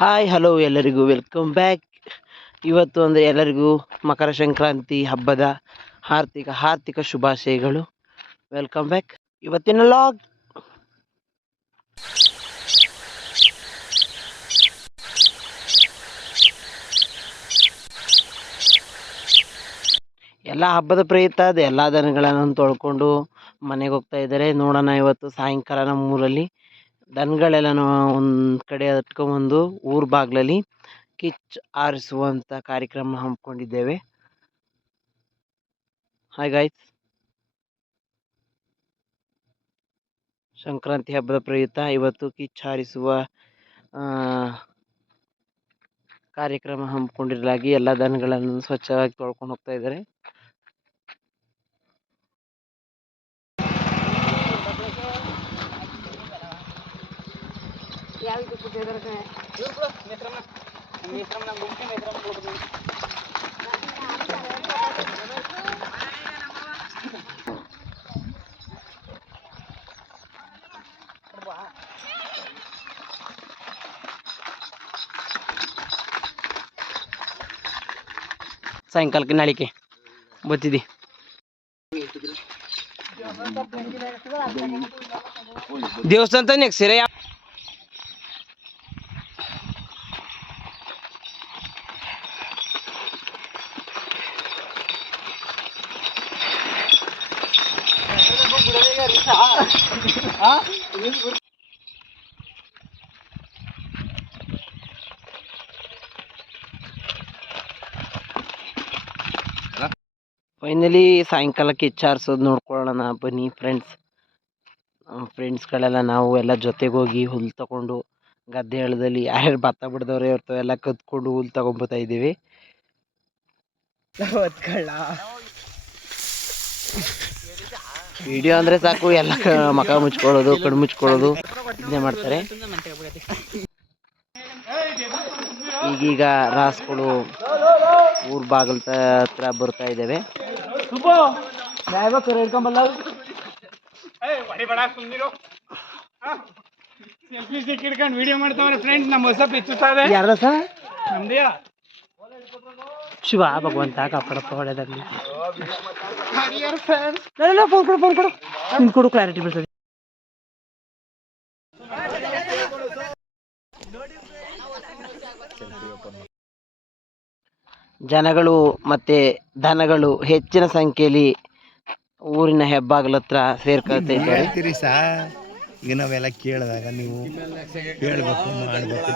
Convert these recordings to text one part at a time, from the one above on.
Hi hello ಎಲ್ಲರಿಗೂ welcome back. ಇವತ್ತು ಅಂದರೆ ಎಲ್ಲರಿಗೂ ಮಕರ ಸಂಕ್ರಾಂತಿ ಹಬ್ಬದ ಹಾರ್ದಿಕ ಶುಭಾಶಯಗಳು. Welcome back. ಇವತ್ತಿನ ಲಾಗ್ ಎಲ್ಲ ಹಬ್ಬದ ಪ್ರಯುಕ್ತ ಅದು ಎಲ್ಲ ದನಗಳನ್ನು ತೊಳ್ಕೊಂಡು ಮನೆಗೆ ಹೋಗ್ತಾ ಇದ್ದಾರೆ. ನೋಡೋಣ ಇವತ್ತು ಸಾಯಂಕಾಲ ನಮ್ಮ ಊರಲ್ಲಿ ದನಗಳೆಲ್ಲ ಒಂದು ಕಡೆ ಹತ್ಕೊಂಬಂದು ಊರ ಬಾಗ್ಲಲ್ಲಿ ಕಿಚ್ ಆರಿಸುವಂಥ ಕಾರ್ಯಕ್ರಮ ಹಮ್ಮಿಕೊಂಡಿದ್ದೇವೆ. ಹಾಯ್ ಗಾಯ್ಸ್, ಸಂಕ್ರಾಂತಿ ಹಬ್ಬದ ಪ್ರಯುಕ್ತ ಇವತ್ತು ಕಿಚ್ ಹಾರಿಸುವ ಕಾರ್ಯಕ್ರಮ ಹಮ್ಮಿಕೊಂಡಿರಲಾಗಿ ಎಲ್ಲ ದನಗಳನ್ನು ಸ್ವಚ್ಛವಾಗಿ ತೊಳ್ಕೊಂಡು ಹೋಗ್ತಾ ಇದ್ದಾರೆ. ಸಾಯಂಕಾಲಕ್ಕೆ ನಾಳಿಕೆ ಬತ್ತಿದ್ದಿ ದೇವಸ್ಥಾನ ನೆಕ್ಸಿರ ಫೈನಲಿ ಸಾಯಂಕಾಲಕ್ಕೆ ಕಿಚ್ಚಾರಿಸೋದು ನೋಡ್ಕೊಳ್ಳೋಣ ಬನ್ನಿ ಫ್ರೆಂಡ್ಸ್ಗಳೆಲ್ಲ ನಾವು ಎಲ್ಲ ಜೊತೆಗೆ ಹೋಗಿ ಹುಲ್ಲು ತಗೊಂಡು ಗದ್ದೆ ಎಳದಲ್ಲಿ ಯಾರ್ಯಾರು ಭತ್ತ ಬಿಡ್ದವ್ರೆ ಇರ್ತವೆಲ್ಲ ಕದ್ಕೊಂಡು ಹುಲ್ಲು ತಗೊಂಡ್ಬತ್ತಾ ಇದ್ದೀವಿ. ವಿಡಿಯೋ ಅಂದರೆ ಸಾಕು, ಎಲ್ಲ ಮಕ ಮುಚ್ಕೊಳ್ಳೋದು ಕಣ್ಣು ಮುಚ್ಕೊಳ್ಳೋದು ಇದನ್ನೇ ಮಾಡ್ತಾರೆ. ಈಗೀಗ ರಾಸ್ಗಳು ಊರ್ ಬಾಗಲ್ ಹತ್ರ ಬರ್ತಾ ಇದ್ದೇವೆ. ವಿಡಿಯೋ ಮಾಡ್ತಾವ್ರೆ ಫ್ರೆಂಡ್ಸ್. ನಮ್ಮ ಹೊಸ ಪಿಚ್ಚು ಯಾರ ನಮ್ದೇ ಶಿವ ಭಗವಂತ ಕಾಪಾಡಪ್ಪ ಒಳ್ಳೆದಾಗ್ಲಿ. ಫೋನ್ ಕೊಡು ಕ್ಲಾರಿಟಿ ಬರ್ತದೆ. ಜನಗಳು ಮತ್ತೆ ದನಗಳು ಹೆಚ್ಚಿನ ಸಂಖ್ಯೆಯಲ್ಲಿ ಊರಿನ ಹೆಬ್ಬಾಗಲ ಹತ್ರ ಸೇರ್ಕೊಳ್ತಾ ಇದ್ದಾರೆ. ಈಗ ನಾವೆಲ್ಲ ಕೇಳಿದಾಗ ನೀವು ಹೇಳ್ಬೇಕು ಮಾಡ್ಬೇಕು.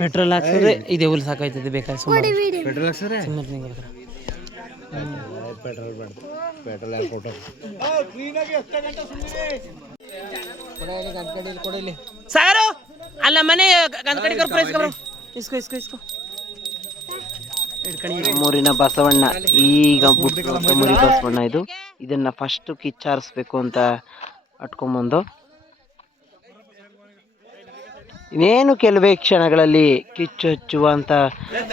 ಪೆಟ್ರೋಲ್ ಹಾಕ್ಸಿದ್ರೆ ಇದೇ ಹುಲ್ ಸಾಕಾಯ್ತದೆ. ಬೇಕಾದ್ರೆ ಪೆಟ್ರೋಲ್ ಹಾಕ್ಸರೆ ಪೆಟ್ರೋಲ್ ಬೇಡ, ಪೆಟ್ರೋಲ್ ಏರ್ಪೋರ್ಟ್ ಸಾರು ಅಲ್ಲ ಮನೆ ಇಸ್ಕೋ. ಮೂರಿನ ಬಸವಣ್ಣ ಈಗ ಮುರಿ ಬಸವಣ್ಣ ಇದನ್ನ ಫಸ್ಟ್ ಕಿಚ್ಚಾರಿಸ್ಬೇಕು ಅಂತ ಅಟ್ಕೊಂಬಂದು ಇನ್ನೇನು ಕೆಲವೇ ಕ್ಷಣಗಳಲ್ಲಿ ಕಿಚ್ಚು ಹಚ್ಚುವಂತ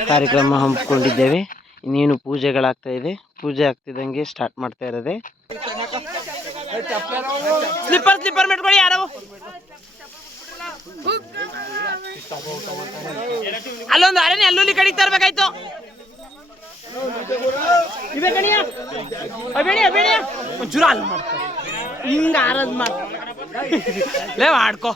ಕಾರ್ಯಕ್ರಮ ಹಮ್ಮಿಕೊಂಡಿದ್ದೇವೆ. ಇನ್ನೇನು ಪೂಜೆಗಳಾಗ್ತಾ ಇದೆ. ಪೂಜೆ ಆಗ್ತಿದ್ದಂಗೆ ಸ್ಟಾರ್ಟ್ ಮಾಡ್ತಾ ಇರೋದೆ. ಸ್ಲಿಪ್ಪರ್ ಮಾಡ್ಕೊಳ್ಳಿ ಯಾರು ಅಲ್ಲೊಂದು ಅರಣ್ಯ ಅಲ್ಲೂಲಿ ಕಡಿತಾ ಇರ್ಬೇಕಾಯ್ತು. ಒಂಚೂರು ಅಲ್ಲಿ ಹಿಂಗ ಆರದ್ ಲೇ ಮಾಡ್ಕೋ.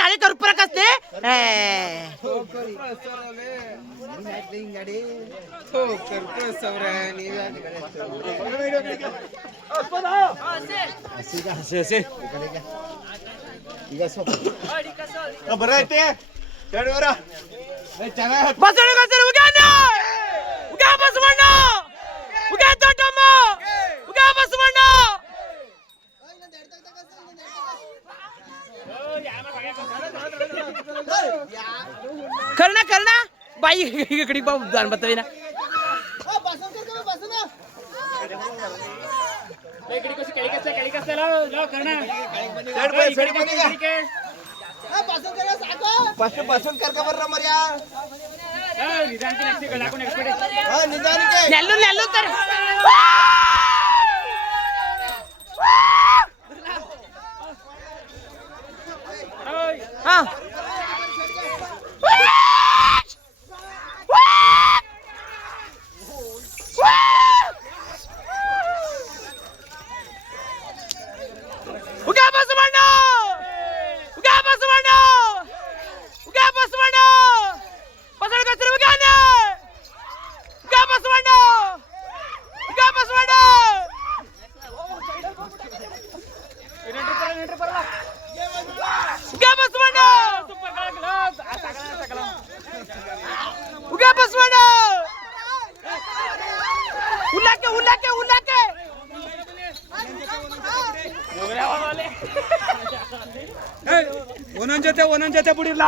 ತಾಳಿ ಕರ್ಪೂರ ಕಸ್ತೆ ಬರೈತೆ ಬಸವಣ್ಣ ಬಾಯಿ ಈಗ ಕಡಿಗೆ ಬಾ ಬರ್ತವಿನ ಫಸ್ಟ್ ಬಸ್ಸನ್ ಕರ್ಕ ಬರ್ರ ಮರ್ಯಾ ನಿಧಾನಕ್ಕೆ ನೆಲ್ಲು ನೆಲ್ಲು ತರ ಹಾ ಒಂದೊಂದ್ ಜೊತೆ ಬಿಡಿರ್ಲ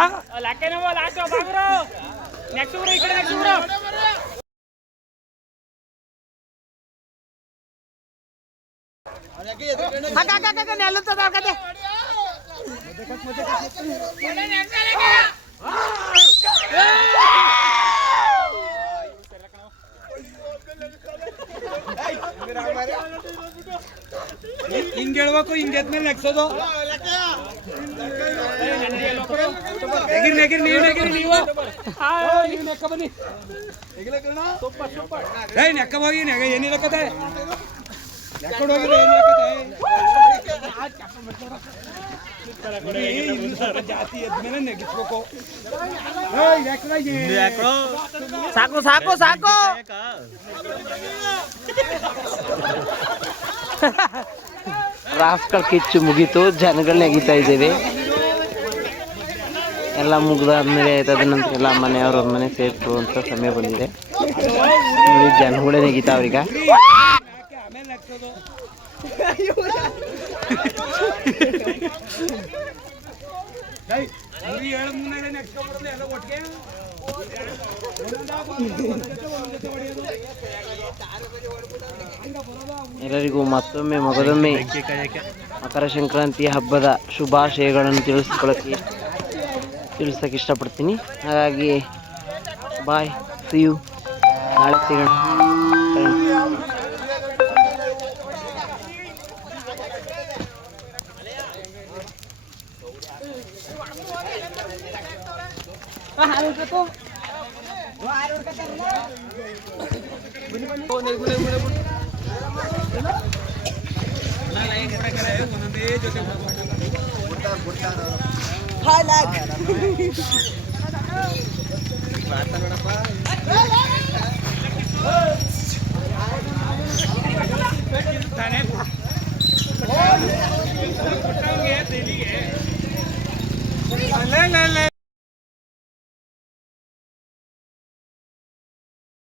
ನೆಕ್ಸ್ಟ್ ಊರು ಈ ಕಡೆ ನೆಕ್ಸ್ಟ್ ಊರು ಹಿಂಗ್ ಹೇಳ್ಬೇಕು ಹಿಂಗ್ ಎದ್ಮೇಲೆ ನೆಕ್ಸೋದು ನೆಗಿರಿ ನೆಗಿರಿ ನೀವು ನೆಗಿರಿ ನೀವು ನೀವು ನೆಕ್ಕ ಬನ್ನಿ ನೆಕ್ಕ ಹೋಗಿ ಏನಿರಕತೆ ನೆಕ್ಕೊಂಡು ಹೋಗಿದ್ರೆ ಏನಿರಕತೆ ಜಾತಿ ಎದ್ಮೇಲೆ ನೆಗಿಸ್ಬೇಕು ಸಾಕು ಸಾಕು ಸಾಕು ರಾಫ್ಟ್ಗಳ ಕಿಚ್ಚು ಮುಗೀತು, ಜನಗಳು ನೆಗಿತಾ ಇದ್ದೇವೆ. ಎಲ್ಲ ಮುಗ್ದಾದ್ಮೇಲೆ ತದನಂತರ ಎಲ್ಲ ಮನೆಯವ್ರ ಮನೆ ಸೇರಿಸುವಂಥ ಸಮಯ ಬಂದಿದೆ. ನೋಡಿ ಜನಗಳೇ ನೆಗಿತಾವ್ರೀಗ. ಎಲ್ಲರಿಗೂ ಮತ್ತೊಮ್ಮೆ ಮಗದೊಮ್ಮೆ ಮಕರ ಸಂಕ್ರಾಂತಿ ಹಬ್ಬದ ಶುಭಾಶಯಗಳನ್ನು ತಿಳಿಸೋಕೆ ಇಷ್ಟಪಡ್ತೀನಿ. ಹಾಗಾಗಿ ಬಾಯ್, ಸಿ ಯು, ನಾಳೆ ಸಿಗೋಣ. ಜೊತೆ